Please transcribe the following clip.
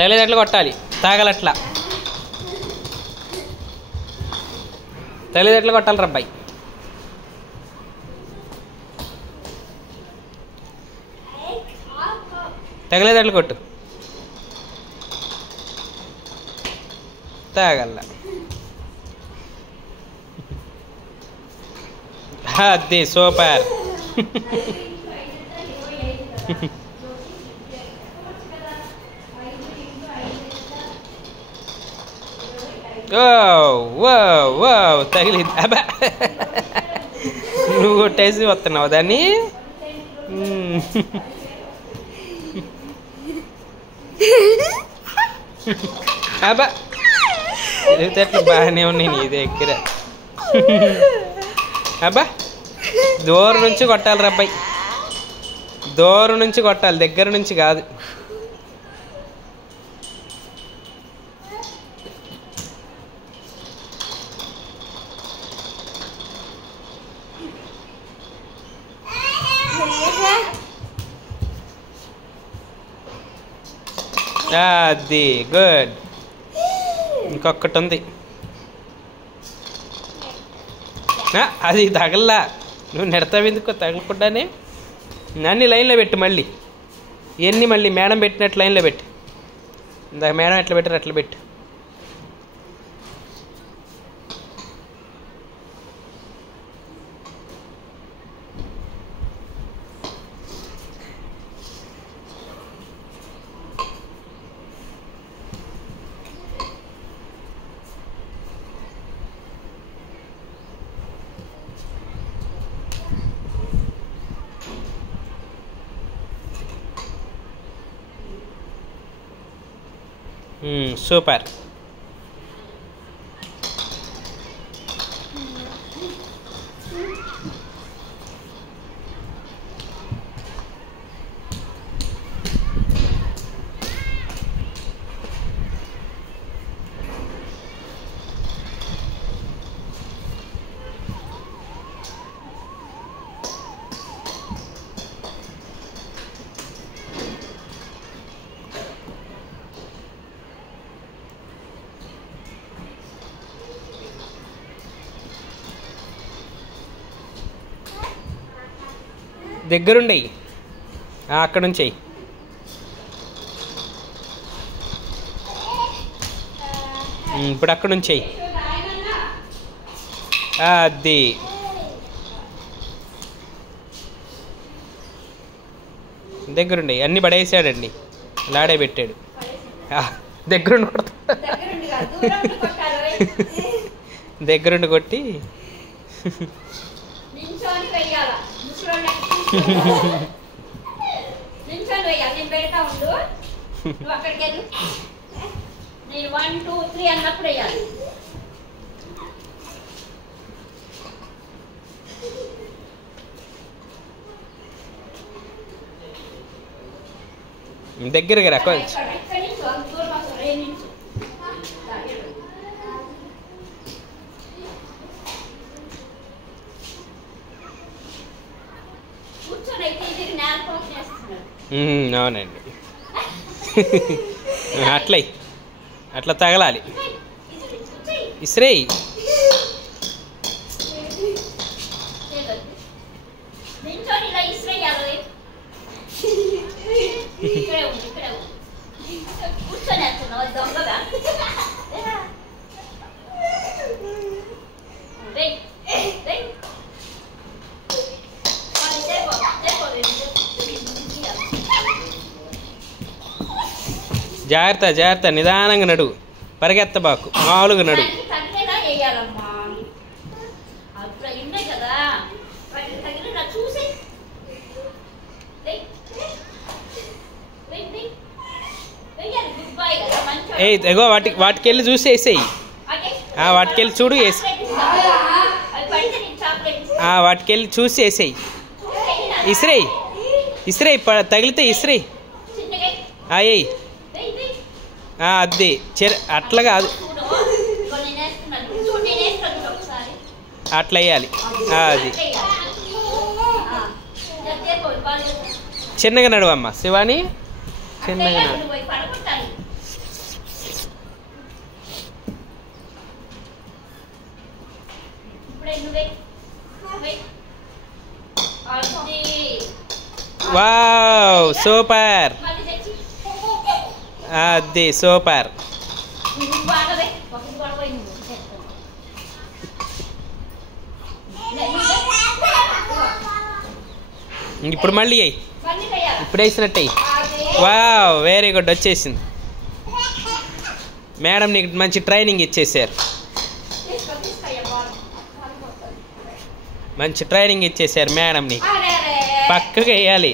తగిలేటట్లు కొట్టాలి, తాగలట్లా తగిలేటట్లు కొట్టాలి రబ్బాయి. తగిలేటట్లు కొట్టు, తాగల్లా. అది సూపర్. ఓ ఓ ఓ తగిలింది. అబ్బా నువ్వు కొట్టేసి వస్తున్నావు దాన్ని. అబ్బా తెలివితేటలు బాగానే ఉన్నాయి నీ దగ్గర. అబ్బా దూరం నుంచి కొట్టాలి రబ్బాయి, దూరం నుంచి కొట్టాలి, దగ్గర నుంచి కాదు. అది గుడ్. ఇంకొకటి ఉంది, అది తగల్లా. నువ్వు నెడతావు ఎందుకో తగలకుండానే. అన్ని లైన్లో పెట్టు, మళ్ళీ ఇవన్నీ మళ్ళీ మేడం పెట్టినట్టు లైన్లో పెట్టు. ఇందాక మేడం ఎట్లా పెట్టారు అట్లా పెట్టు. సూపర్. దగ్గరుండయి, అక్కడ నుంచి అయ్యి. ఇప్పుడు అక్కడ నుంచి అయ్యి. అది దగ్గరుండయి. అన్నీ పడేసాడండి, లాడే పెట్టాడు. దగ్గరుండి కొడతా, దగ్గరుండి కొట్టి దగ్గరగా రా కొంచెం. అవునండి, అట్లయి అట్లా తగలాలి. ఇస్రేయ్ జాగ్రత్త జాగ్రత్త, నిదానంగా నడువు, పరిగెత్తబాకు, మామూలుగా నడువు. ఎగో వాటికెళ్ళి చూసి వేసేయి, వాటికెళ్ళి చూడు వేసి, వాటికెళ్ళి చూసి వేసేయి. ఇస్రేయ్ ఇస్రేయ్ తగిలితే ఇస్రేయ్. అయ్యి అది అట్లా కాదు, అట్లా వేయాలి. అది చిన్నగా నడువమ్మా శివాని, చిన్నగా నడు. Wow super. అది సూపర్. ఇప్పుడు మళ్ళీ అయ్యి, ఇప్పుడు వేసినట్టు అయ్యి. వావ్ వెరీ గుడ్, వచ్చేసింది. మేడం నీకు మంచి ట్రైనింగ్ ఇచ్చేసారు, మంచి ట్రైనింగ్ ఇచ్చేసారు మేడం నీకు. పక్కగా వేయాలి.